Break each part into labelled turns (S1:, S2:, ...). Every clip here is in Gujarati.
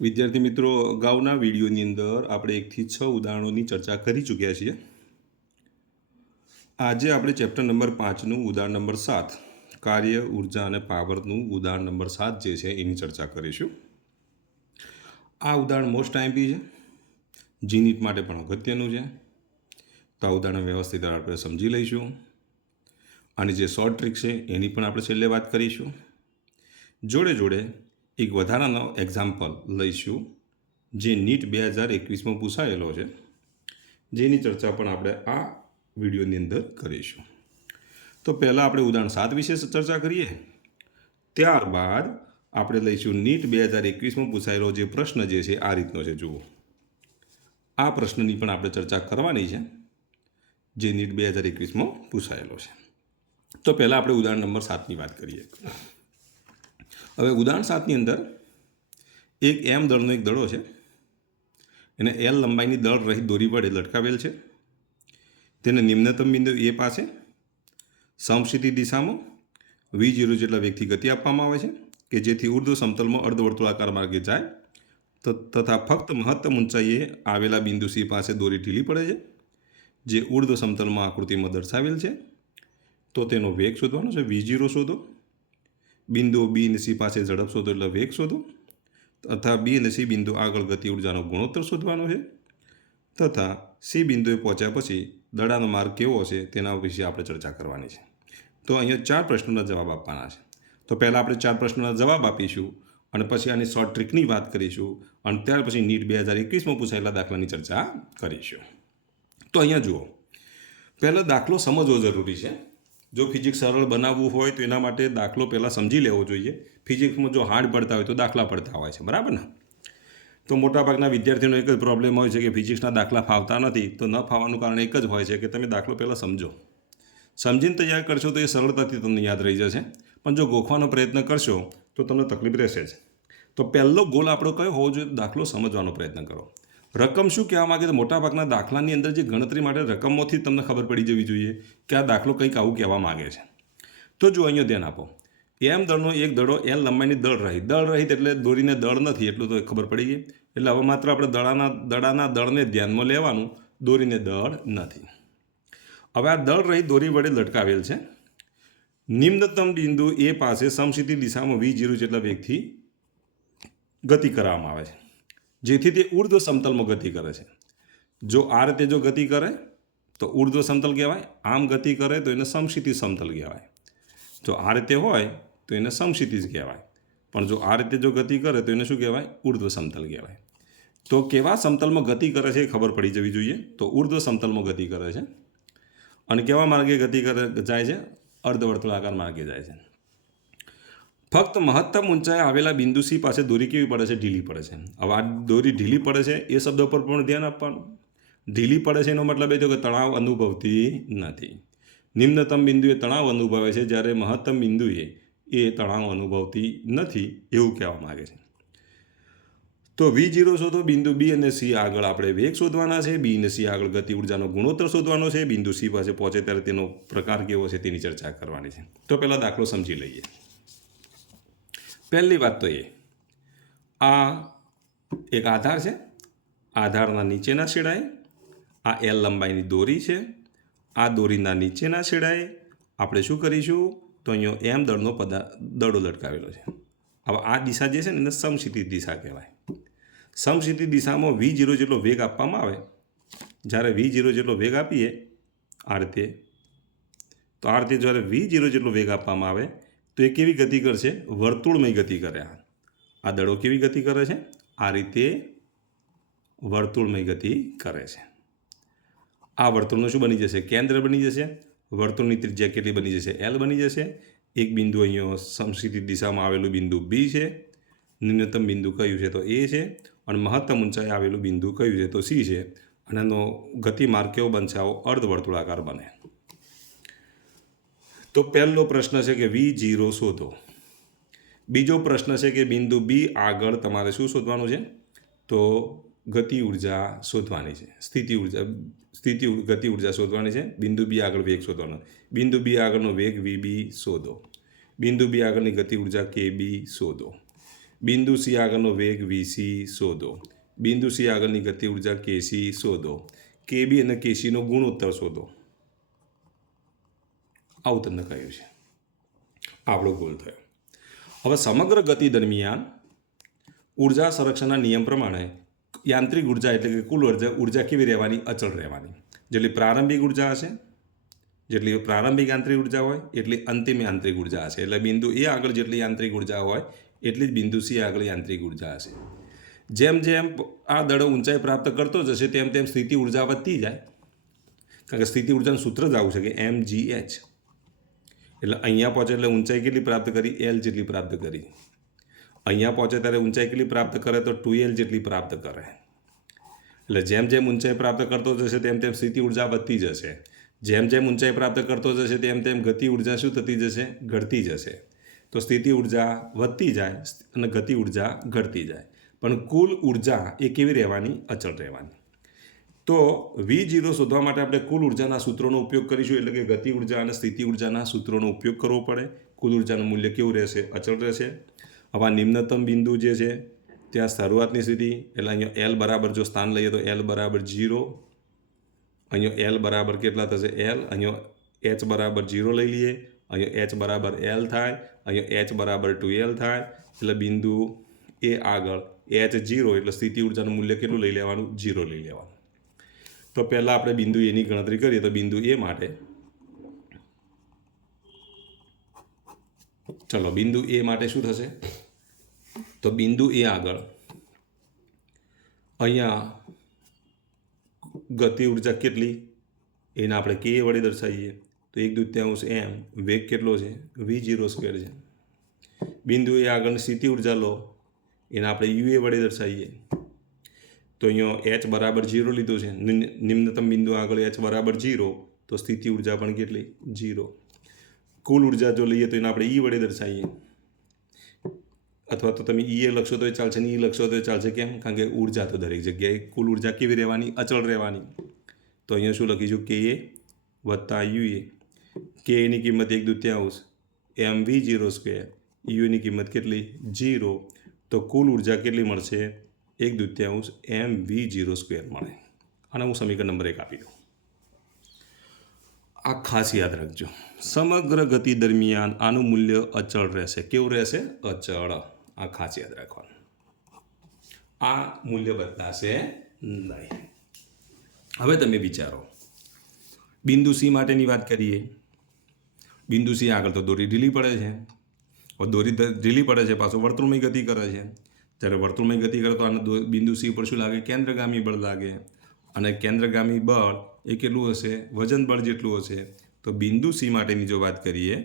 S1: વિદ્યાર્થી મિત્રો, અગાઉના વિડીયોની અંદર આપણે એકથી છ ઉદાહરણોની ચર્ચા કરી ચૂક્યા છીએ. આજે આપણે ચેપ્ટર નંબર પાંચનું ઉદાહરણ નંબર સાત, કાર્ય, ઊર્જા અને પાવરનું ઉદાહરણ નંબર સાત જે છે એની ચર્ચા કરીશું. આ ઉદાહરણ મોસ્ટ આઈમ્પી છે, જીનીટ માટે પણ અગત્યનું છે. તો આ ઉદાહરણ વ્યવસ્થિત આપણે સમજી લઈશું. અને જે શોર્ટ ટ્રીક છે એની પણ આપણે છેલ્લે વાત કરીશું. જોડે જોડે એક વધારાનો એક્ઝામ્પલ લઈશું, જે નીટ બે હજાર એકવીસમાં પૂછાયેલો છે. જેની ચર્ચા પણ આપણે આ વિડીયોની અંદર કરીશું. તો પહેલાં આપણે ઉદાહરણ સાત વિશે ચર્ચા કરીએ. ત્યારબાદ આપણે લઈશું નીટ બે હજાર એકવીસમાં પૂછાયેલો જે પ્રશ્ન જે છે, આ રીતનો છે. જુઓ. આ પ્રશ્નની પણ આપણે ચર્ચા કરવાની છે, જે નીટ બે હજાર એકવીસમાં પૂછાયેલો છે. તો પહેલાં આપણે ઉદાહરણ નંબર સાતની વાત કરીએ. હવે ઉદાહરણ સાતની અંદર એક એમ દળનો એક દડો છે. એને એલ લંબાઈની દળ રહિત દોરી વડે લટકાવેલ છે. તેને નિમ્નતમ બિંદુ એ પાસે સમસ્થિતિ દિશામાં વી જીરો જેટલા વેગથી ગતિ આપવામાં આવે છે કે જેથી ઉર્ધ્વ સમતલમાં અર્ધવર્તુળાકાર માર્ગે જાય તથા ફક્ત મહત્તમ ઊંચાઈએ આવેલા બિંદુ સી પાસે દોરી ઢીલી પડે છે, જે ઉર્ધ્વ સમતલમાં આકૃતિમાં દર્શાવેલ છે. તો તેનો વેગ શોધવાનો છે. વી જીરો શોધો. બિંદુ બી અને સી પાસે ઝડપ શોધો એટલે વેગ શોધો, તથા બી અને સી બિંદુ આગળ ગતિ ઉર્જાનો ગુણોત્તર શોધવાનો છે, તથા સી બિંદુએ પહોંચ્યા પછી દડાનો માર્ગ કેવો હશે તેના વિશે આપણે ચર્ચા કરવાની છે. તો અહીંયા ચાર પ્રશ્નોના જવાબ આપવાના છે. તો પહેલાં આપણે ચાર પ્રશ્નોના જવાબ આપીશું અને પછી આની શોર્ટ ટ્રીકની વાત કરીશું અને ત્યાર પછી નીટ બે હજાર એકવીસમાં પૂછાયેલા દાખલાની ચર્ચા કરીશું. તો અહીંયા જુઓ, પહેલો દાખલો સમજવો જરૂરી છે. જો ફિઝિક્સ સરળ બનાવવું હોય તો એના માટે દાખલો પહેલાં સમજી લેવો જોઈએ. ફિઝિક્સમાં જો હાર્ડ પડતા હોય તો દાખલા પડતા હોય છે, બરાબર ને? તો મોટાભાગના વિદ્યાર્થીઓનો એક જ પ્રોબ્લેમ હોય છે કે ફિઝિક્સના દાખલા ફાવતા નથી, તો ન ફાવવાનું કારણ એક જ હોય છે કે તમે દાખલો પહેલાં સમજો. સમજીને તૈયાર કરશો તો એ સરળતાથી તમને યાદ રહી જશે. પણ જો ગોખવાનો પ્રયત્ન કરશો તો તમને તકલીફ રહેશે જ. તો પહેલો ગોલ આપણો કયો હોવો જોઈએ? દાખલો સમજવાનો પ્રયત્ન કરો. રકમ શું કહેવા માગે તો મોટાભાગના દાખલાની અંદર જે ગણતરી માટે રકમોથી તમને ખબર પડી જવી જોઈએ કે આ દાખલો કંઈક આવું કહેવા માગે છે. તો જો અહીંયા ધ્યાન આપો. એમ દળનો એક દડો એલ લંબાઈની દળ રહી દળ રહિત એટલે દોરીને દળ નથી, એટલું તો ખબર પડી ગઈ. એટલે હવે માત્ર આપણે દડાના દડાના દળને ધ્યાનમાં લેવાનું, દોરીને દળ નથી. હવે આ દળ રહિત દોરી વડે લટકાવેલ છે. નિમ્નતમ બિંદુ એ પાસે સમસીધી દિશામાં વી જીરો જેટલા વેગથી ગતિ કરવામાં આવે છે. જેથી તે ઉર્ધ્વ સમતલમાં ગતિ કરે છે. જો આ રીતે જો ગતિ કરે, તો ઉર્ધ્વ સમતલ કહેવાય, આમ ગતિ કરે તો એને સમક્ષિતિ સમતલ કહેવાય. જો આ રીતે હોય, તો એને સમક્ષિતિજ કહેવાય. પણ જો આ રીતે જો ગતિ કરે, તો એને શું કહેવાય? ઉર્ધ્વ સમતલ કહેવાય. તો કેવા સમતલમાં ગતિ કરે છે એ ખબર પડી જવી જોઈએ. તો ઉર્ધ્વ સમતલમાં ગતિ કરે છે. અને કેવા માર્ગે ગતિ કરે, જાય છે? અર્ધવર્તુળાકાર માર્ગે જાય છે. ફક્ત મહત્તમ ઊંચાઈ આવેલા બિંદુ સી પાસે દોરી કેવી પડે છે? ઢીલી પડે છે. હવે આ દોરી ઢીલી પડે છે, એ શબ્દ પર પણ ધ્યાન આપવાનું. ઢીલી પડે છે એનો મતલબ એ થયો કે તણાવ અનુભવતી નથી. નિમ્નતમ બિંદુએ તણાવ અનુભવે છે, જ્યારે મહત્તમ બિંદુએ એ તણાવ અનુભવતી નથી એવું કહેવા માગે છે. તો વી જીરો શોધો, બિંદુ બી અને સી આગળ આપણે વેગ શોધવાના છે, બી અને સી આગળ ગતિ ઉર્જાનો ગુણોત્તર શોધવાનો છે, બિંદુ સી પાસે પહોંચે ત્યારે તેનો પ્રકાર કેવો છે તેની ચર્ચા કરવાની છે. તો પહેલાં દાખલો સમજી લઈએ. પહેલી વાત તો એ. આ એક આધાર છે. આધારના નીચેના છેડાએ. આ એલ લંબાઈની દોરી છે. આ દોરીના નીચેના છેડાએ આપણે શું કરીશું? તો અહીંયા એમ દળનો પદા, દડો લટકાવેલો છે. હવે આ દિશા જે છે ને એને સમક્ષિતિ દિશા કહેવાય. સમક્ષિતિ દિશામાં વી જીરો જેટલો વેગ આપવામાં આવે. જ્યારે વી જીરો જેટલો વેગ આપીએ, આ રીતે. તો આ રીતે જ્યારે વી જીરો જેટલો વેગ આપવામાં આવે તો એ કેવી ગતિ કરશે? વર્તુળમય ગતિ કરે આ. દડો કેવી ગતિ કરે છે? આ રીતે વર્તુળમય ગતિ કરે છે. આ વર્તુળનું શું બની જશે? કેન્દ્ર બની જશે. વર્તુળની ત્રિજ્યા કેટલી બની જશે? એલ બની જશે. એક બિંદુ અહીંયા સમક્ષિતિ દિશામાં આવેલું બિંદુ બી છે. ન્યૂનતમ બિંદુ કયું છે? તો એ છે. અને મહત્તમ ઊંચાઈ આવેલું બિંદુ કયું છે? તો સી છે. અને એનો ગતિમાર્ગ કેવો બનશે? આવો અર્ધવર્તુળાકાર બને. તો પહેલો પ્રશ્ન છે કે વી જીરો શોધો. બીજો પ્રશ્ન છે કે બિંદુ બી આગળ તમારે શું શોધવાનું છે? તો ગતિ ઊર્જા શોધવાની છે. સ્થિતિ ઊર્જા, સ્થિતિ ગતિ ઊર્જા શોધવાની છે. બિંદુ બી આગળ વેગ શોધવાનો. બિંદુ બી આગળનો વેગ વી બી શોધો. બિંદુ બી આગળની ગતિ ઊર્જા કે બી શોધો. બિંદુ સી આગળનો વેગ વીસી શોધો. બિંદુ સી આગળની ગતિ ઊર્જા કેસી શોધો. કેબી અને કેસીનો ગુણોત્તર શોધો. આવું તમને કહ્યું છે. આપણો ગોલ થયો. હવે સમગ્ર ગતિ દરમિયાન ઊર્જા સંરક્ષણના નિયમ પ્રમાણે યાંત્રિક ઊર્જા એટલે કે કુલ ઊર્જા ઊર્જા કેવી રહેવાની? અચળ રહેવાની. જેટલી પ્રારંભિક ઊર્જા હશે, જેટલી પ્રારંભિક યાંત્રિક ઊર્જા હોય, એટલી અંતિમ યાંત્રિક ઊર્જા હશે. એટલે બિંદુ એ આગળ જેટલી યાંત્રિક ઊર્જા હોય, એટલી જ બિંદુ સી આગળ યાંત્રિક ઊર્જા હશે. જેમ જેમ આ દડો ઊંચાઈ પ્રાપ્ત કરતો જશે, તેમ તેમ સ્થિતિ ઊર્જા વધતી જાય. કારણ કે સ્થિતિ ઉર્જાનું સૂત્ર જ આવું છે કે એમ જી એચ. એટલે અહીંયા પહોંચે એટલે ઊંચાઈ કેટલી પ્રાપ્ત કરી? એલ જેટલી પ્રાપ્ત કરી. અહીંયા પહોંચે ત્યારે ઊંચાઈ કેટલી પ્રાપ્ત કરે તો ટુ એલ જેટલી પ્રાપ્ત કરે. એટલે જેમ જેમ ઊંચાઈ પ્રાપ્ત કરતો જશે તેમ તેમ સ્થિતિ ઊર્જા વધતી જશે. જેમ જેમ ઊંચાઈ પ્રાપ્ત કરતો જશે તેમ તેમ ગતિ ઊર્જા શું થતી જશે? ઘટતી જશે. તો સ્થિતિ ઊર્જા વધતી જાય અને ગતિ ઊર્જા ઘટતી જાય. પણ કુલ ઊર્જા એ કેવી રહેવાની? અચળ રહેવાની. તો વી જીરો શોધવા માટે આપણે કુલ ઉર્જાના સૂત્રોનો ઉપયોગ કરીશું, એટલે કે ગતિ ઊર્જા અને સ્થિતિ ઉર્જાના સૂત્રોનો ઉપયોગ કરવો પડે. કુલ ઉર્જાનું મૂલ્ય કેવું રહેશે? અચળ રહેશે. હવે નિમ્નતમ બિંદુ જે છે, ત્યાં શરૂઆતની સ્થિતિ, એટલે અહીંયા એલ બરાબર જો સ્થાન લઈએ તો એલ બરાબર જીરો અહીંયા એલ બરાબર કેટલા થશે? એલ અહીંયા એચ બરાબર જીરો લઈ લઈએ. અહીંયા એચ બરાબર એલ થાય. અહીંયા એચ બરાબર ટુ એલ થાય. એટલે બિંદુ એ આગળ એચ જીરો એટલે સ્થિતિ ઉર્જાનું મૂલ્ય કેટલું લઈ લેવાનું? જીરો લઈ લેવાનું. તો પહેલાં આપણે બિંદુ એની ગણતરી કરીએ તો બિંદુ એ માટે. ચલો, બિંદુ એ માટે શું થશે? તો બિંદુ એ આગળ. અહીંયા ગતિ ઊર્જા કેટલી? એને આપણે કે વડે દર્શાવીએ. તો એક દૂત્યાંશ એમ વેગ કેટલો છે? વી જીરો સ્ક્વેર છે. બિંદુ એ આગળની સ્થિતિ ઊર્જા લો. એને આપણે યુ એ વડે દર્શાવીએ. તો અહીંયા એચ બરાબર જીરો લીધું છે. નિમ્નતમ બિંદુ આગળ એચ બરાબર જીરો તો સ્થિતિ ઊર્જા પણ કેટલી? જીરો કુલ ઊર્જા જો લઈએ તો એને આપણે ઈ વડે દર્શાવીએ. અથવા તો તમે ઈ એ લખશો તો ચાલશે ને ઈ લખશો તો ચાલશે કેમ? કારણ કે ઊર્જા તો દરેક જગ્યાએ કુલ ઊર્જા કેવી રહેવાની? અચળ રહેવાની. તો અહીંયા શું લખીશું? કે એ વત્તા યુ એ કે એની કિંમત એક દુત્યાંશ એમ વી જીરો સ્ક્વેર યુની કિંમત કેટલી? જીરો તો કુલ ઊર્જા કેટલી મળશે? એક દૂત્યાંશ એમ વી જીરો સ્ક્વેર મળે. અને હું સમીકરણ નંબર એક આપી દઉં. આ ખાસ યાદ રાખજો. સમગ્ર ગતિ દરમિયાન આનું મૂલ્ય અચળ રહેશે. કેવું રહેશે? અચળ. આ ખાસ યાદ રાખવાનું. આ મૂલ્ય બદલાશે નહીં. હવે તમે વિચારો. બિંદુ સી માટેની વાત કરીએ. બિંદુ સી આગળ તો દોરી ઢીલી પડે છે. દોરી ઢીલી પડે છે, પાછું વર્તુળમય ગતિ કરે છે. જ્યારે વર્તુળમય ગતિ કરે તો આને બિંદુ સી પર શું લાગે? કેન્દ્રગામી બળ લાગે. અને કેન્દ્રગામી બળ એ કેટલું હશે? વજન બળ જેટલું હશે. તો બિંદુ સી માટેની જો વાત કરીએ,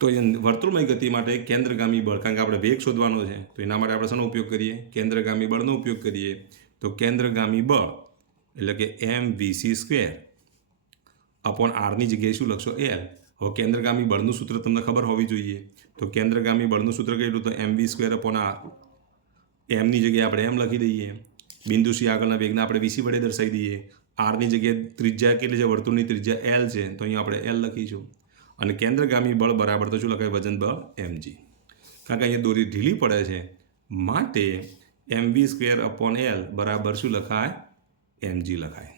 S1: તો એ વર્તુળમય ગતિ માટે કેન્દ્રગામી બળ, કારણ કે આપણે વેગ શોધવાનો છે, તો એના માટે આપણે શેનો ઉપયોગ કરીએ? કેન્દ્રગામી બળનો ઉપયોગ કરીએ. તો કેન્દ્રગામી બળ, એટલે કે એમ વીસી સ્ક્વેર અપોન આરની જગ્યાએ શું લખશો? એલ. હવે કેન્દ્રગામી બળનું સૂત્ર તમને ખબર હોવી જોઈએ. તો કેન્દ્રગામી બળનું સૂત્ર કેટલું? તો એમ વી સ્ક્વેર અપોન આ એમની જગ્યાએ આપણે એમ લખી દઈએ. બિંદુ સી આગળના વેગને આપણે વીસી વડે દર્શાવી દઈએ. આરની જગ્યાએ ત્રિજ્યા કેટલી છે વર્તુળની ત્રિજ્યા એલ છે, તો અહીંયા આપણે એલ લખીશું. અને કેન્દ્રગામી બળ બરાબર તો શું લખાય? વજન બળ એમજી કારણ કે અહીંયા દોરી ઢીલી પડે છે. માટે M V square upon L બરાબર શું લખાય? એમજી લખાય.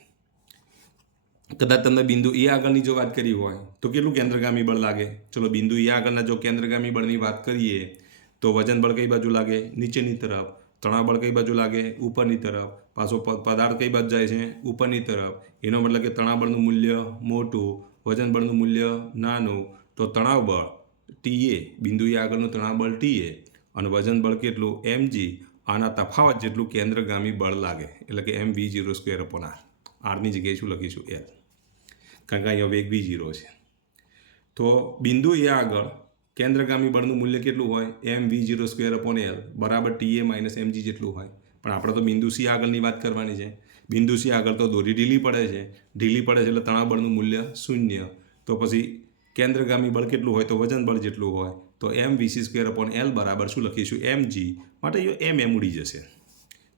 S1: કદાચ તમને બિંદુ એ આગળની જો વાત કરી હોય, તો કેટલું કેન્દ્રગામી બળ લાગે? ચલો, બિંદુ એ આગળના જો કેન્દ્રગામી બળની વાત કરીએ, તો વજન બળ કઈ બાજુ લાગે? નીચેની તરફ. તણાવ બળ કઈ બાજુ લાગે? ઉપરની તરફ. પાછો પદાર્થ કઈ બાજુ જાય છે? ઉપરની તરફ. એનો મતલબ કે તણાવ બળનું મૂલ્ય મોટું, વજન બળનું મૂલ્ય નાનું. તો તણાવ બળ ટી એ બિંદુ એ આગળનું તણાવ બળ ટી એ અને વજન બળ કેટલું? એમ જી આના તફાવત જેટલું કેન્દ્રગામી બળ લાગે. એટલે કે M V zero square upon R. આરની જગ્યાએ શું લખીશું? એલ. કારણ કે અહીંયા વેગ વી જીરો છે. તો બિંદુ એ આગળ કેન્દ્રગામી બળનું મૂલ્ય કેટલું હોય? M V zero square upon L બરાબર T A minus M G જેટલું હોય. પણ આપણે તો બિંદુ સી આગળની વાત કરવાની છે. બિંદુ સી આગળ તો દોરી ઢીલી પડે છે. ઢીલી પડે છે એટલે તણાવ બળનું મૂલ્ય શૂન્ય. તો પછી કેન્દ્રગામી બળ કેટલું હોય? તો વજન બળ જેટલું હોય. તો M V C square upon L બરાબર શું લખીશું? એમ જી. માટે અહીંયા એમ એમ ઉડી જશે.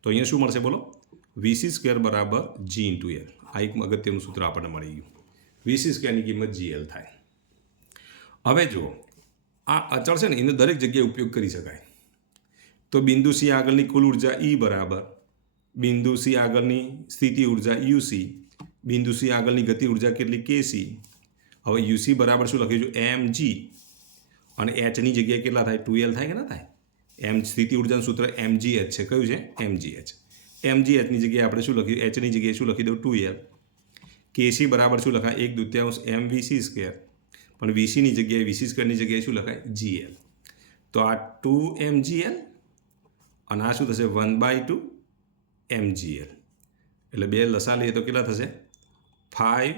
S1: તો અહીંયા શું મળશે બોલો? વીસી સ્ક્વેર બરાબર જી ઇન્ટુ એલ. આ એક અગત્યનું સૂત્ર આપણને મળી ગયું. વીસી સ્ક્વેરની કિંમત જી એલ થાય. હવે જુઓ, આ અચળ છે ને, એનો દરેક જગ્યાએ ઉપયોગ કરી શકાય. તો બિંદુ સી આગળની કુલ ઊર્જા ઈ બરાબર. બિંદુ સી આગળની સ્થિતિ ઊર્જા યુસી બિંદુ સી આગળની ગતિ ઊર્જા કેટલી કેસી હવે યુસી બરાબર શું લખીશું એમ જી અને એચની જગ્યાએ કેટલા થાય? ટુ એલ થાય કે ના થાય? એમ સ્થિતિ ઉર્જાનું સૂત્ર એમ જી એચ છે. કયું છે? એમ જી એચ એમ જી એચની જગ્યાએ આપણે શું લખ્યું? એચની જગ્યાએ શું લખી દઉં? ટુ એલ કેસી બરાબર શું લખાય? એક દુત્યાંશ એમ વીસી સ્કેર પણ વીસીની જગ્યાએ, વીસી સ્કેરની જગ્યાએ શું લખાય? જીએલ. તો આ ટુ એમ જીએલ અને આ શું થશે? One by two M G L એટલે બે લસા લઈએ તો કેટલા થશે? ફાઇવ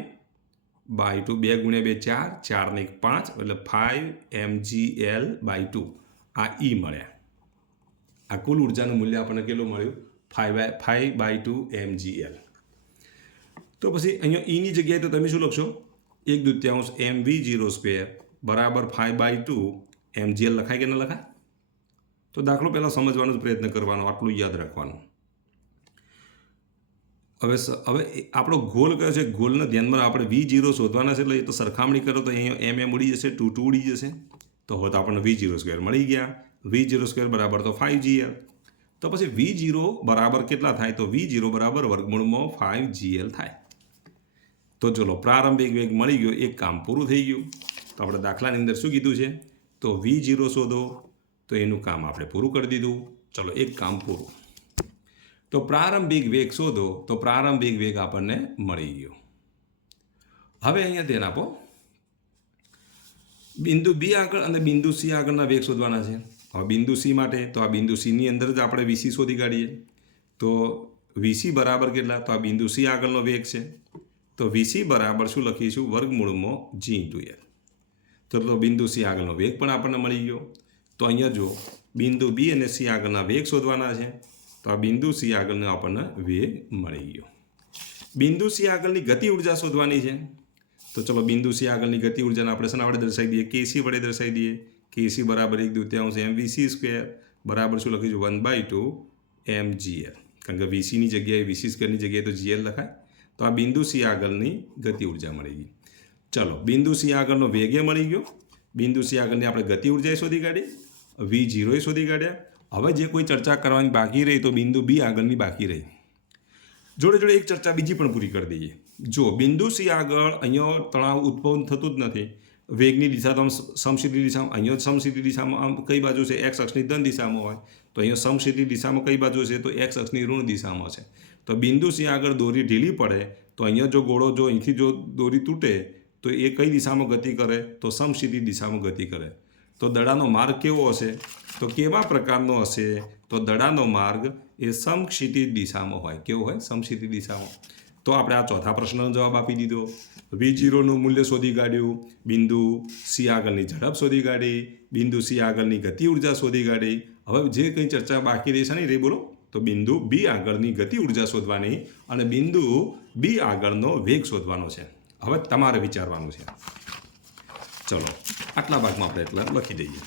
S1: બાય ટુ, બે ગુણ્યા બે, ચાર. ચાર ને એક, પાંચ. એટલે five M G L by two. આ ઈ મળ્યા. આ કુલ ઉર્જાનું મૂલ્ય આપણને કેટલું મળ્યું? Five by five by two M G L તો પછી અહીંયા ઈની જગ્યાએ તો તમે શું લખશો? એક દૂત્યાંશ એમ વી જીરો સ્ક્વેર બરાબર five by two M G L લખાય કે ન લખાય? તો દાખલો પહેલાં સમજવાનો જ પ્રયત્ન કરવાનો, આટલું યાદ રાખવાનું. હવે હવે આપણો ગોલ કયો છે? ગોલના ધ્યાનમાં આપણે વી જીરો શોધવાના છે એટલે એ તો સરખામણી કરો તો અહીંયા એમ એમ ઉડી જશે ટુ ટુ ઉડી જશે. તો હવે તો આપણને વી જીરો સ્ક્વેર મળી ગયા. વી જીરો સ્ક્વેર બરાબર તો ફાઇવ જીએલ તો પછી વી જીરો બરાબર કેટલા થાય? તો વી જીરો બરાબર વર્ગમૂળમાં ફાઇવ જીએલ થાય. તો ચલો પ્રારંભિક વેગ મળી ગયો, એક કામ પૂરું થઈ ગયું. તો આપણે દાખલાની અંદર શું કીધું છે? તો વી જીરો શોધો. તો એનું કામ આપણે પૂરું કરી દીધું. ચલો એક કામ પૂરું. તો પ્રારંભિક વેગ શોધો, તો પ્રારંભિક વેગ આપણને મળી ગયો. હવે અહીંયા ધ્યાન આપો. બિંદુ બી આગળ અને બિંદુ સી આગળના વેગ શોધવાના છે. હવે બિંદુ સી માટે, તો આ બિંદુ સીની અંદર જ આપણે વીસી શોધી કાઢીએ. તો વીસી બરાબર કેટલા? તો આ બિંદુ સી આગળનો વેગ છે. તો વીસી બરાબર શું લખીશું? વર્ગમૂળમાં જી ઇન્ટુ એલ તો બિંદુ સી આગળનો વેગ પણ આપણને મળી ગયો. તો અહીંયા જો બિંદુ બી અને સી આગળના વેગ શોધવાના છે. તો આ બિંદુ સી આગળનો આપણને વેગ મળી ગયો. બિંદુ સી આગળની ગતિ ઊર્જા શોધવાની છે. તો ચલો બિંદુ સી આગળની ગતિ ઉર્જાને આપણે શેના વડે દર્શાવી દઈએ? કેસી વડે દર્શાવી દઈએ? કેસી બરાબર એક દુત્યાંશ એમ વીસી સ્ક્વેર. બરાબર શું લખીશું? One by two M G L કારણ કે વીસીની જગ્યાએ વીસી સ્ક્વેરની જગ્યાએ તો જીએલ લખાય. તો આ બિંદુ સી આગળની ગતિ ઊર્જા મળી ગઈ. ચલો, બિંદુ સી આગળનો વેગે મળી ગયો. બિંદુ સી આગળની આપણે ગતિ ઉર્જાએ શોધી કાઢી. વી જીરોએ શોધી કાઢ્યા. હવે જે કોઈ ચર્ચા કરવાની બાકી રહી તો બિંદુ બી આગળની બાકી રહી. જોડે જોડે એક ચર્ચા બીજી પણ પૂરી કરી દઈએ. જો બિંદુ સી આગળ અહીંયા તણાવ ઉત્પન્ન થતું જ નથી. વેગની દિશા તો સમસીધી દિશામાં, અહીંયા સમસીધી દિશામાં, આમ કઈ બાજુ છે? એક્સ અક્ષની ધન દિશામાં હોય. તો અહીંયા સમસીધી દિશામાં કઈ બાજુ છે? તો એક્સ અક્ષની ઋણ દિશામાં છે. તો બિંદુ સિંહ આગળ દોરી ઢીલી પડે, તો અહીંયા જો ગોળો જો અહીંથી જો દોરી તૂટે, તો એ કઈ દિશામાં ગતિ કરે? તો સમસીધી દિશામાં ગતિ કરે. તો દડાનો માર્ગ કેવો હશે? તો કેવા પ્રકારનો હશે? તો દડાનો માર્ગ એ સમક્ષિતિજ દિશામાં હોય. કેવો હોય? સમક્ષિતિજ દિશામાં. તો આપણે આ ચોથા પ્રશ્નનો જવાબ આપી દીધો. વી જીરોનું મૂલ્ય શોધી કાઢ્યું. બિંદુ સી આગળની ઝડપ શોધી કાઢી. બિંદુ સી આગળની ગતિ ઊર્જા શોધી કાઢી. હવે જે કંઈ ચર્ચા બાકી રહેશે ને રે બોલો. તો બિંદુ બી આગળની ગતિ ઊર્જા શોધવાની અને બિંદુ બી આગળનો વેગ શોધવાનો છે. હવે તમારે વિચારવાનું છે. ચલો, આટલા ભાગમાં આપણે એટલા લખી દઈએ.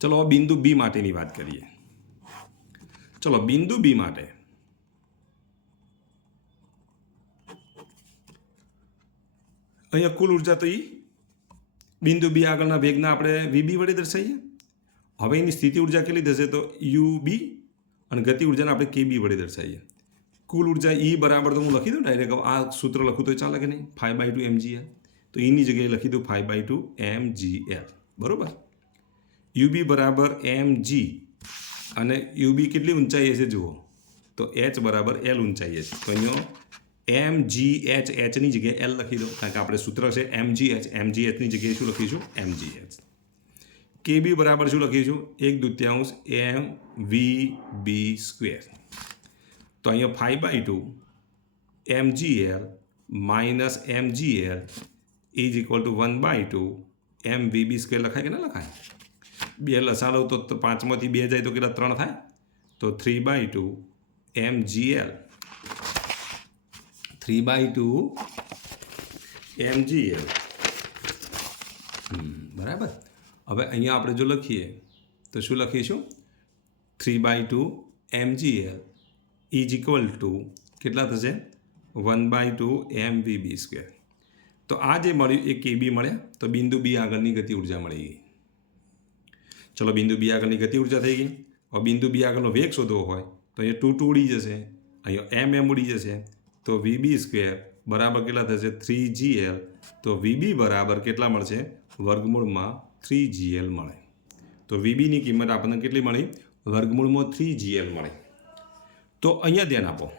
S1: ચલો, હવે બિંદુ બી માટેની વાત કરીએ. ચલો, બિંદુ બી માટે અહીંયા કુલ ઊર્જા તો એ બિંદુ બી આગળના વેગના આપણે વીબી વડે દર્શાવીએ. હવે એની સ્થિતિ ઊર્જા કેટલી થશે તો યુ બી અને ગતિ ઉર્જાને આપણે કે બી વડે દર્શાવીએ. કુલ ઊર્જા ઈ બરાબર તો હું લખી દઉં ડાયરેક્ટ આ સૂત્ર લખું તો ચાલે કે નહીં? Five by two M G L તો એની જગ્યાએ લખી દઉં five by two M G L બરાબર? યુબી બરાબર એમ જી અને યુબી કેટલી ઊંચાઈ હશે જુઓ? તો એચ બરાબર એલ ઊંચાઈ હશે. તો અહીંયા એમ જી એચ એચની જગ્યાએ એલ લખી દો કારણ કે આપણે સૂત્ર છે એમ જી એચ એમ જી એચની જગ્યાએ શું લખીશું? એમ જી એચ કે બી બરાબર શું લખીશું એક દુત્યાંશ એમ વી બી સ્ક્વેર. તો અહીંયા five by two M G L minus M G L is equal to one by two M V B square લખાય કે ના લખાય? બે લસાડો ત- પાંચમાંથી બે જાય તો કેટલા? ત્રણ થાય? તો three by two M G L. Three by two M G L. બરાબર? હવે અહીંયા આપણે જો લખીએ, તો શું લખીશું? Three by two M G L is equal to કેટલા થશે? One by two M V B square તો આ જે મળ્યું, એ કે બી મળ્યા, તો બિંદુ બી આગળની ગતિ ઊર્જા મળી ગઈ. ચલો બિંદુ બી આગળની ગતિ ઊર્જા થઈ ગઈ. હવે બિંદુ બી આગળનો વેગ શોધવો હોય, તો અહીંયા ટુ ટુ ઉડી જશે, અહીંયા એમ એમ ઉડી જશે. તો વીબી સ્ક્વેર બરાબર કેટલા થશે? થ્રી જીએલ તો વીબી બરાબર કેટલા મળશે? વર્ગમૂળમાં થ્રી જીએલ મળે. તો વીબીની કિંમત આપણને કેટલી મળી? વર્ગમૂળમાં થ્રી જીએલ મળે. તો અહીંયા ધ્યાન આપો.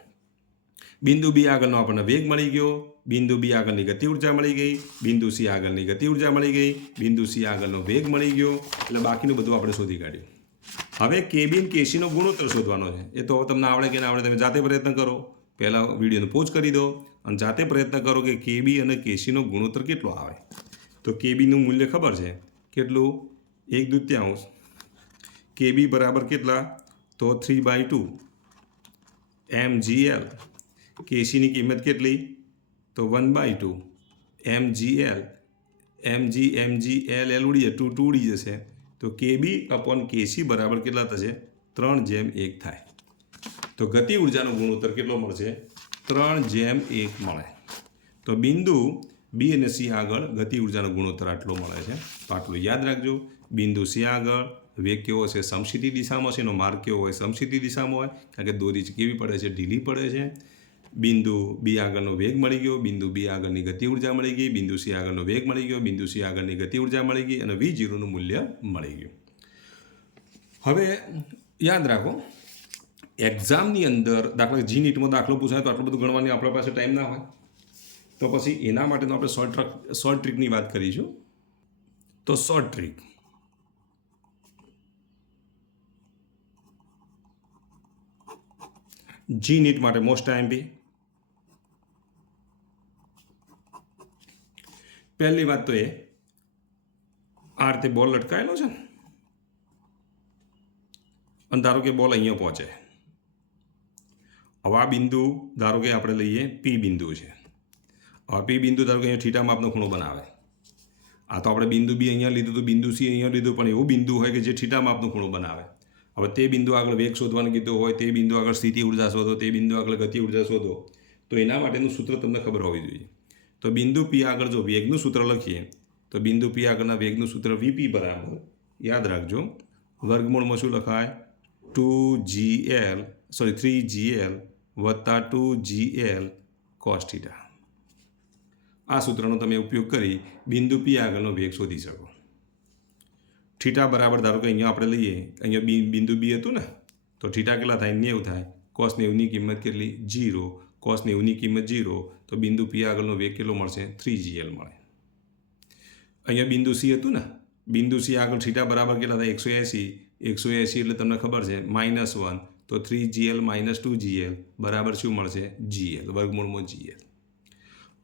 S1: બિંદુ બી આગળનો આપણને વેગ મળી ગયો. બિંદુ બી આગળની ગતિ ઊર્જા મળી ગઈ. બિંદુ સી આગળની ગતિ ઊર્જા મળી ગઈ. બિંદુ સી આગળનો વેગ મળી ગયો. એટલે બાકીનું બધું આપણે શોધી કાઢ્યું. હવે કેબી અને કેસીનો ગુણોત્તર શોધવાનો છે. એ તો તમને આવડે કે ના આવડે તમે જાતે પ્રયત્ન કરો. પહેલાં વિડીયોને પોઝ કરી દો અને જાતે પ્રયત્ન કરો કે કેબી અને કેસીનો ગુણોત્તર કેટલો આવે. તો કેબીનું મૂલ્ય ખબર છે? કેટલું? એક દૂત્યાંશ. કેબી બરાબર કેટલા? તો three by two. M G L. કેસીની કિંમત કેટલી? તો one by two. M G L. M G M G L L ઉડી ટુ ટુ ઉડી જશે. તો કેબી અપોન કેસી બરાબર કેટલા થશે? ત્રણ જેમ એક થાય. તો ગતિ ઉર્જાનો ગુણોત્તર કેટલો મળશે? ત્રણ જેમ એક મળે. તો બિંદુ બી અને સી આગળ ગતિ ઉર્જાનો ગુણોત્તર આટલો મળે છે. તો આટલું યાદ રાખજો. બિંદુ સી આગળ, વેગ કેવો છે સમશીતી દિશામાં છે. એનો માર્ગ કેવો હોય? સમશીતી દિશામાં હોય. કારણ કે દોરી કેવી પડે છે? ઢીલી પડે છે. બિંદુ બી આગળનો વેગ મળી ગયો. બિંદુ બી આગળની ગતિ ઊર્જા મળી ગઈ. બિંદુ સી આગળનો વેગ મળી ગયો. બિંદુ સી આગળની ગતિ ઊર્જા મળી ગઈ અને વી જીરોનું મૂલ્ય મળી ગયું. હવે યાદ રાખો, એક્ઝામની અંદર દાખલા જી નીટમાં દાખલો પૂછાય તો આટલું બધું ગણવાની આપણા પાસે ટાઈમ ના હોય. તો પછી એના માટેનો આપણે શોર્ટ ટ્રક શોર્ટ ટ્રીકની વાત કરીશું. તો શોર્ટ ટ્રીક જી નીટ માટે મોસ્ટ આઈએમપી પહેલી વાત તો એ આ રીતે બોલ લટકાયેલો છે ને? અને ધારો કે બોલ અહીંયા પહોંચે. હવે આ બિંદુ, ધારો કે આપણે લઈએ પી બિંદુ છે. હવે પી બિંદુ ધારો કે અહીંયા થીટા માપનો ખૂણો બનાવે. આ તો આપણે બિંદુ બી અહીંયા લીધું તો બિંદુ સી અહીંયા લીધું, પણ એવું બિંદુ હોય કે જે થીટા માપનો ખૂણો બનાવે. હવે તે બિંદુ આગળ વેગ શોધવાનું કીધું હોય, તે બિંદુ આગળ સ્થિતિ ઊર્જા શોધો, તે બિંદુ આગળ ગતિ ઊર્જા શોધો, તો એના માટેનું સૂત્ર તમને ખબર હોવી જોઈએ. તો બિંદુ પી આગળ જો વેગનું સૂત્ર લખીએ, તો બિંદુ પી આગળના વેગનું સૂત્ર વીપી બરાબર, યાદ રાખજો વર્ગમૂળમાં શું લખાય? Two G L, sorry, three G L વત્તા two G L cos theta આ સૂત્રનો તમે ઉપયોગ કરી બિંદુ પી આગળનો વેગ શોધી શકો. થીટા બરાબર ધારો કે અહીંયા આપણે લઈએ, અહીંયા બિંદુ બી હતું ને, તો થીટા કેટલા થાય? નેવું થાય. કોસ નેવની કિંમત કેટલી? જીરો કોસ નેવની કિંમત જીરો તો બિંદુ પી આગળનો વેગ કેટલો મળશે? થ્રી જીએલ મળે. અહીંયા બિંદુ સી હતું ને, બિંદુ સી આગળ થીટા બરાબર કેટલા થાય? એકસો એંસી. એકસો એંસી એટલે તમને ખબર છે માઇનસ વન, તો three G L minus two G L બરાબર શું મળશે? જીએલ વર્ગમૂળમાં જીએલ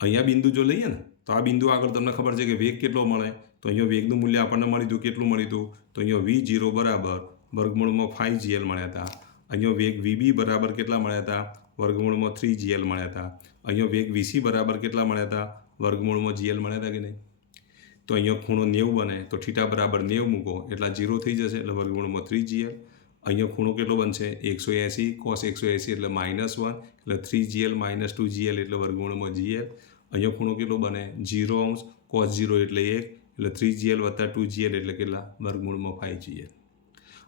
S1: અહીંયા બિંદુ જો લઈએ ને, તો આ બિંદુ આગળ તમને ખબર છે કે વેગ કેટલો મળે? તો અહીંયા વેગનું મૂલ્ય આપણને મળ્યું હતું, કેટલું મળ્યું હતું? તો અહીંયા વી જીરો બરાબર વર્ગમૂળમાં ફાઇવ જીએલ મળ્યા હતા. અહીંયા વેગ વીબી બરાબર કેટલા મળ્યા હતા? વર્ગમૂળમાં થ્રી જીએલ મળ્યા હતા. અહીંયા વેગ વીસી બરાબર કેટલા મળ્યા હતા? વર્ગમૂળમાં જીએલ મળ્યા હતા કે નહીં? તો અહીંયા ખૂણો નેવું બને, તો ઠીટા બરાબર નેવું મૂકો, એટલા જીરો થઈ જશે, એટલે વર્ગમૂળમાં થ્રી જીએલ અહીંયા ખૂણો કેટલો બનશે? એકસો એંસી કોસ એકસો એંસી એટલે માઇનસ વન એટલે three G L minus two G L એટલે વર્ગમૂળમાં જીએલ અહીંયા ખૂણો કેટલો બને? જીરો અંશ કોસ જીરો એટલે એક, એટલે થ્રી જીએલ વત્તા ટુ જીએલ એટલે કેટલા? વર્ગમૂળમાં ફાઇવ જીએલ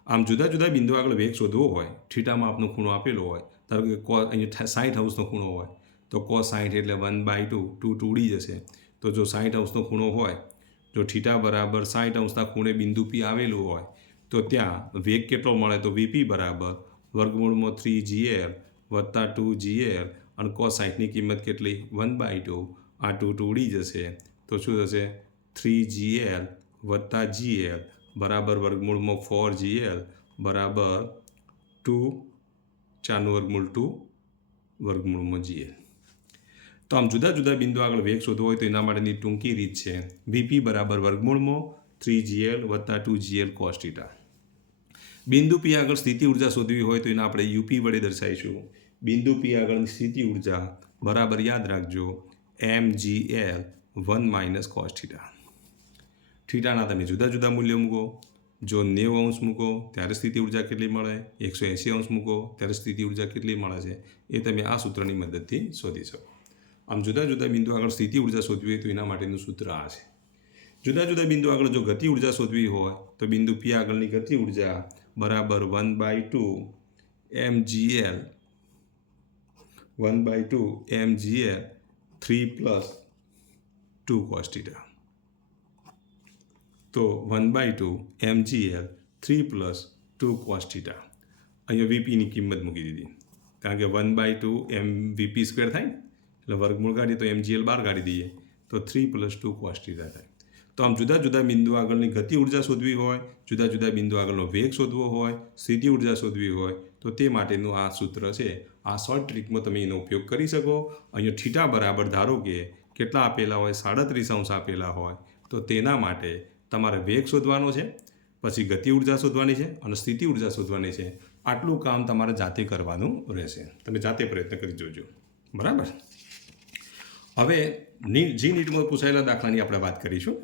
S1: આમ જુદા જુદા બિંદુ આગળ વેગ શોધવો હોય, થીટામાં આપનો ખૂણો આપેલો હોય, ધારો કે કો અહીંયા સાઠ હાઉસનો ખૂણો હોય, તો કોસ સાઠ એટલે one by two two two ઉડી જશે. તો જો સાઠ અંશનો ખૂણો હોય, જો થીટા બરાબર સાઠ અંશના ખૂણે બિંદુ પી આવેલું હોય, તો ત્યાં વેગ કેટલો મળે? તો વીપી બરાબર વર્ગમૂળમાં થ્રી જીએલ વત્તા ટુ જીએલ અને કોસ સાઠની કિંમત કેટલી? One by two. આ ટુ ટુ ઉડી જશે. તો શું થશે? થ્રી જીએલ વત્તા જીએલ બરાબર વર્ગમૂળમાં ફોર જીએલ બરાબર ટુ ચારનું વર્ગમૂળ ટુ વર્ગમૂળમાં જીએલ. તો આમ જુદા જુદા બિંદુ આગળ વેગ શોધવો હોય તો એના માટેની ટૂંકી રીત છે. વીપી બરાબર વર્ગમૂળમાં થ્રી જીએલ વત્તા ટુ જીએલ કોસ્ટીટા બિંદુ પી આગળ સ્થિતિ ઊર્જા શોધવી હોય તો એને આપણે યુપી વડે દર્શાવીશું. બિંદુ પી આગળની સ્થિતિ ઊર્જા, બરાબર યાદ રાખજો M G L one minus cos theta થીટાના તમે જુદા જુદા મૂલ્યો મૂકો. જો નેવ અંશ મૂકો, ત્યારે સ્થિતિ ઊર્જા કેટલી મળે? એકસો એંસી અંશ મૂકો, ત્યારે સ્થિતિ ઊર્જા કેટલી મળે છે? એ તમે આ સૂત્રની મદદથી શોધી શકો. આમ જુદા જુદા બિંદુ આગળ સ્થિતિ ઊર્જા શોધવી હોય તો એના માટેનું સૂત્ર આ છે. જુદા જુદા બિંદુ આગળ જો ગતિ ઊર્જા શોધવી હોય, તો બિંદુ પી આગળની ગતિ ઊર્જા બરાબર one by two M G L one by two M G L three plus two cos theta તો one by two M G L three plus two cos theta અહીંયા વીપીની કિંમત મૂકી દીધી કારણ કે one by two M V P square થાય એટલે વર્ગમૂળ કાઢીએ તો એમ જીએલ બાર કાઢી દઈએ. તો થ્રી પ્લસ ટુ કોસ્ટીટા થાય. તો આમ જુદા જુદા બિંદુ આગળની ગતિ ઊર્જા શોધવી હોય, જુદા જુદા બિંદુ આગળનો વેગ શોધવો હોય સ્થિતિ ઊર્જા શોધવી હોય તો તે માટેનું આ સૂત્ર છે. આ શોર્ટ ટ્રીકમાં તમે એનો ઉપયોગ કરી શકો. અહીંયા ઠીટા બરાબર ધારો કે કેટલા આપેલા હોય? સાડત્રીસ અંશ આપેલા હોય. તો તેના માટે તમારે વેગ શોધવાનો છે, પછી ગતિ ઊર્જા શોધવાની છે અને સ્થિતિ ઊર્જા શોધવાની છે. આટલું કામ તમારે જાતે કરવાનું રહેશે. તમે જાતે પ્રયત્ન કરી જોજો. બરાબર? હવે ની જી નીટમાં પૂછાયેલા દાખલાની આપણે વાત કરીશું.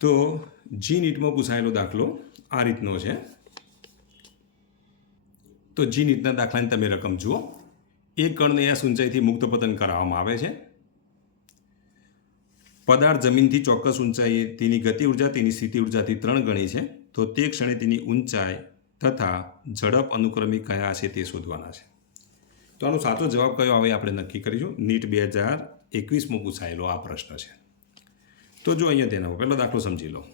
S1: તો જી નીટમાં પૂછાયેલો દાખલો આ રીતનો છે. તો જી નીટના દાખલાની તમે રકમ જુઓ. એક કણને એસ ઊંચાઈથી મુક્ત પતન કરાવવામાં આવે છે. પદાર્થ જમીનથી ચોક્કસ ઊંચાઈએ તેની ગતિ ઊર્જા તેની સ્થિતિ ઉર્જાથી ત્રણ ગણી છે. તો તે ક્ષણે તેની ઊંચાઈ તથા ઝડપ અનુક્રમે કયા છે તે શોધવાના છે. તો આનો સાચો જવાબ કયો આવે આપણે નક્કી કરીશું. નીટ બે હજાર એકવીસમાં પૂછાયેલો આ પ્રશ્ન છે. તો જો અહીંયા તેના પહેલો દાખલો સમજી લો.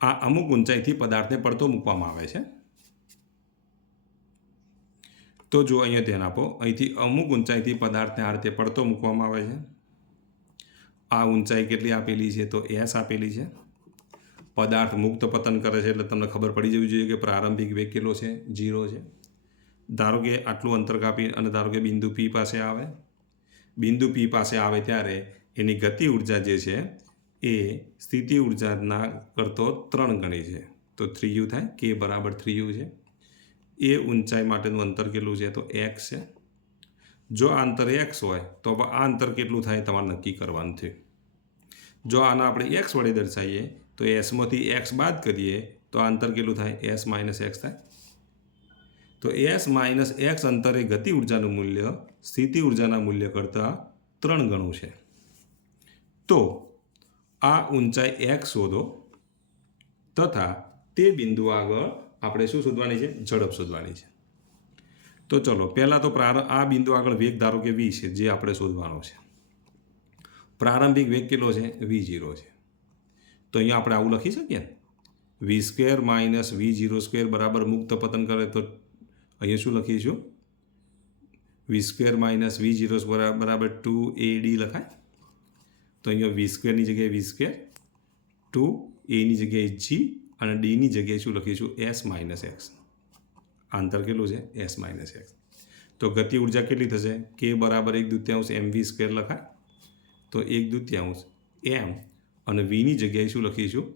S1: આ અમુક ઊંચાઈથી પદાર્થને પડતો મૂકવામાં આવે છે. તો જો અહીંયા ધ્યાન આપો, અહીંથી અમુક ઊંચાઈથી પદાર્થને આ રીતે પડતો મૂકવામાં આવે છે. આ ઊંચાઈ કેટલી આપેલી છે તો એસ આપેલી છે. પદાર્થ મુક્ત પતન કરે છે એટલે તમને ખબર પડી જવી જોઈએ કે પ્રારંભિક વેગ કેટલો છે? જીરો છે. ધારો કે આટલું અંતર કાપી અને ધારો કે બિંદુ પી પાસે આવે. બિંદુ પી પાસે આવે ત્યારે એની ગતિ ઊર્જા જે છે એ સ્થિતિ ઉર્જાના કરતો ત્રણ ગણી છે. તો થ્રી યુ થાય. કે બરાબર થ્રી યુ છે. એ ઊંચાઈ માટેનું અંતર કેટલું છે? તો એક્સ છે. જો આ અંતર એક્સ હોય, તો આ અંતર કેટલું થાય? તમારે નક્કી કરવાનું થયું જો આને આપણે એક્સ વડે દર્શાવીએ, તો એસમાંથી એક્સ બાદ કરીએ, તો આ અંતર કેટલું થાય? એસ માઇનસ એક્સ થાય. તો એસ માઇનસ એક્સ અંતરે ગતિ ઉર્જાનું મૂલ્ય સ્થિતિ ઉર્જાના મૂલ્ય કરતાં ત્રણ ગણું છે. તો આ ઊંચાઈ એક્સ શોધો તથા તે બિંદુ આગળ આપણે શું શોધવાની છે? ઝડપ શોધવાની છે. તો ચલો, પહેલાં તો પ્રાર, આ બિંદુ આગળ વેગ ધારો કે વી છે, જે આપણે શોધવાનો છે. પ્રારંભિક વેગ કેટલો છે? વી જીરો છે. તો અહીંયા આપણે આવું લખી શકીએ V square minus V zero square બરાબર મુક્ત પતન કરે તો અહીંયા શું લખીશું? V square minus V zero બરાબર ટુ એ ડી લખાય. તો અહીંયા વી સ્ક્વેરની જગ્યાએ વી સ્ક્વેર ટુ એની જગ્યાએ જી અને ડીની જગ્યાએ શું લખીશું એસ માઇનસ એક્સ આંતર કેટલું છે? એસ માઇનસ એક્સ તો ગતિ ઊર્જા કેટલી થશે? કે બરાબર એક દૂત્યાંશ એમ વી સ્ક્વેર લખાય. તો એક દૂત્યાંશ એમ અને વીની જગ્યાએ શું લખીશું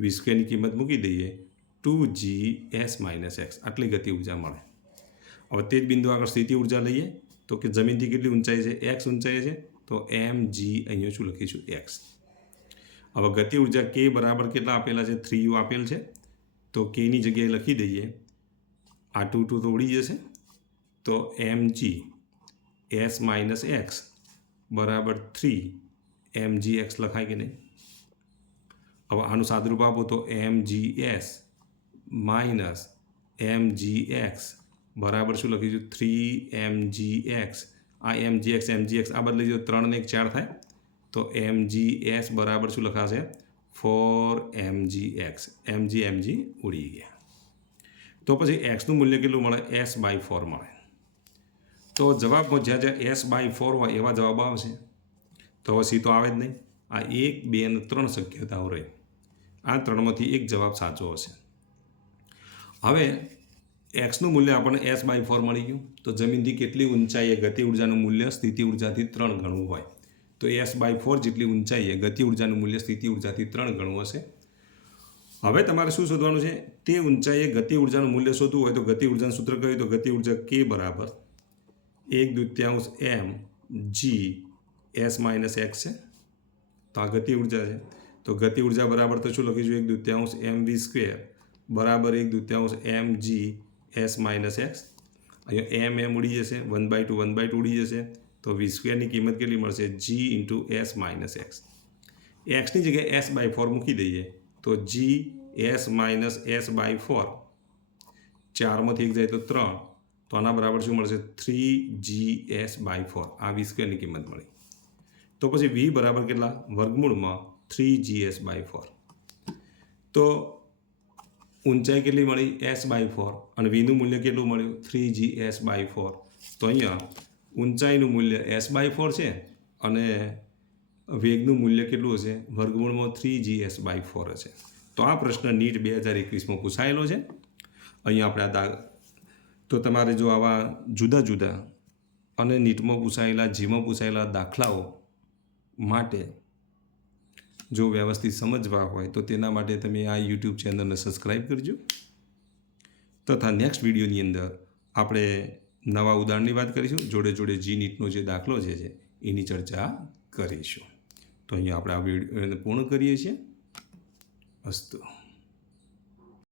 S1: વી સ્ક્વેરની કિંમત મૂકી દઈએ. Two G S minus X આટલી ગતિ ઊર્જા મળે. હવે તે જ બિંદુ આગળ સ્થિતિ ઊર્જા લઈએ. તો કે જમીનથી કેટલી ઊંચાઈ છે? એક્સ ઊંચાઈ છે. તો એમ જી અહીંયા શું લખીશું એક્સ હવે ગતિ ઊર્જા કે બરાબર કેટલા આપેલા છે? થ્રી યુ આપેલ છે. તો કેની જગ્યાએ લખી દઈએ. આ ટુ ટુ તો ઉડી જશે. તો M G S minus X બરાબર થ્રી એમ જી એક્સ લખાય કે નહીં? હવે આનું સાદરૂપ આપો તો M G S minus M G X બરાબર શું લખીશું થ્રી એમ જી એક્સ આ એમ જી એક્સ એમ જી એક્સ આ બદલી જો ત્રણ ને એક ચાર થાય. તો એમ જી એસ બરાબર શું લખાશે? ફોર એમ જી એક્સ એમ જી એમ જી ઉડી ગયા. તો પછી એક્સનું મૂલ્ય કેટલું મળે? એસ બાય ફોર મળે. તો જવાબમાં જ્યાં જ્યાં એસ બાય ફોર હોય એવા જવાબ આવશે. તો હવે તો આવે જ નહીં. આ એક, બે અને ત્રણ શક્યતાઓ રહી. આ ત્રણમાંથી એક જવાબ સાચો હશે. હવે એક્સનું મૂલ્ય આપણને એસ બાય ફોર મળી ગયું. તો જમીનથી કેટલી ઊંચાઈએ ગતિ ઉર્જાનું મૂલ્ય સ્થિતિ ઉર્જાથી ત્રણ ગણું હોય. તો એસ બાય ફોર જેટલી ઊંચાઈએ ગતિ ઉર્જાનું મૂલ્ય સ્થિતિ ઉર્જાથી ત્રણ ગણું હશે. હવે તમારે શું શોધવાનું છે? તે ઊંચાઈએ ગતિ ઉર્જાનું મૂલ્ય શોધવું હોય તો ગતિ ઉર્જાનું સૂત્ર કહ્યું તો ગતિ ઊર્જા કે બરાબર? એક દ્વિત્યાંશ M G S minus X છે. તો આ ગતિ ઊર્જા છે. તો ગતિ ઊર્જા બરાબર તો શું લખીશું? એક દ્વિત્યાંશ એમ વી સ્ક્વેર બરાબર એક દ્વિત્યાંશ M G S minus X. અહીંયા એમ એમ ઉડી જશે. One by two, one by two ઉડી જશે. તો વી સ્ક્વેરની કિંમત કેટલી મળશે? G into S minus X એક્સની જગ્યાએ એસ બાય ફોર મૂકી દઈએ તો G S minus S by four ચારમાંથી એક જાય તો ત્રણ. તો આના બરાબર શું મળશે? Three G S by four આ વી સ્ક્વેરની કિંમત મળી. તો પછી વી બરાબર કેટલા? વર્ગમૂળમાં three G S by four તો ઊંચાઈ કેટલી મળી? એસ બાય ફોર અને વીનું મૂલ્ય કેટલું મળ્યું? Three G S by four તો અહીંયા ઊંચાઈનું મૂલ્ય એસ બાય ફોર છે અને વેગનું મૂલ્ય કેટલું હશે? વર્ગમૂળમાં three G S by four હશે. તો આ પ્રશ્ન નીટ બે હજાર એકવીસમાં પૂછાયેલો છે. અહીંયા આપણે આ દા તો તમારે જો આવા જુદા જુદા અને નીટમાં પૂછાયેલા જીમાં પૂછાયેલા દાખલાઓ માટે જો વ્યવસ્થિત સમજવા હોય તો તેના માટે તમે આ યુટ્યુબ ચેનલને સબસ્ક્રાઈબ કરજો. તથા નેક્સ્ટ વિડીયોની અંદર આપણે નવા ઉદાહરણની વાત કરીશું. જોડે જોડે જી નીટનો જે દાખલો છે, એની ચર્ચા કરીશું. તો અહીંયા આપણે આ વીડિયો પૂર્ણ કરીએ છીએ. અસ્તુ.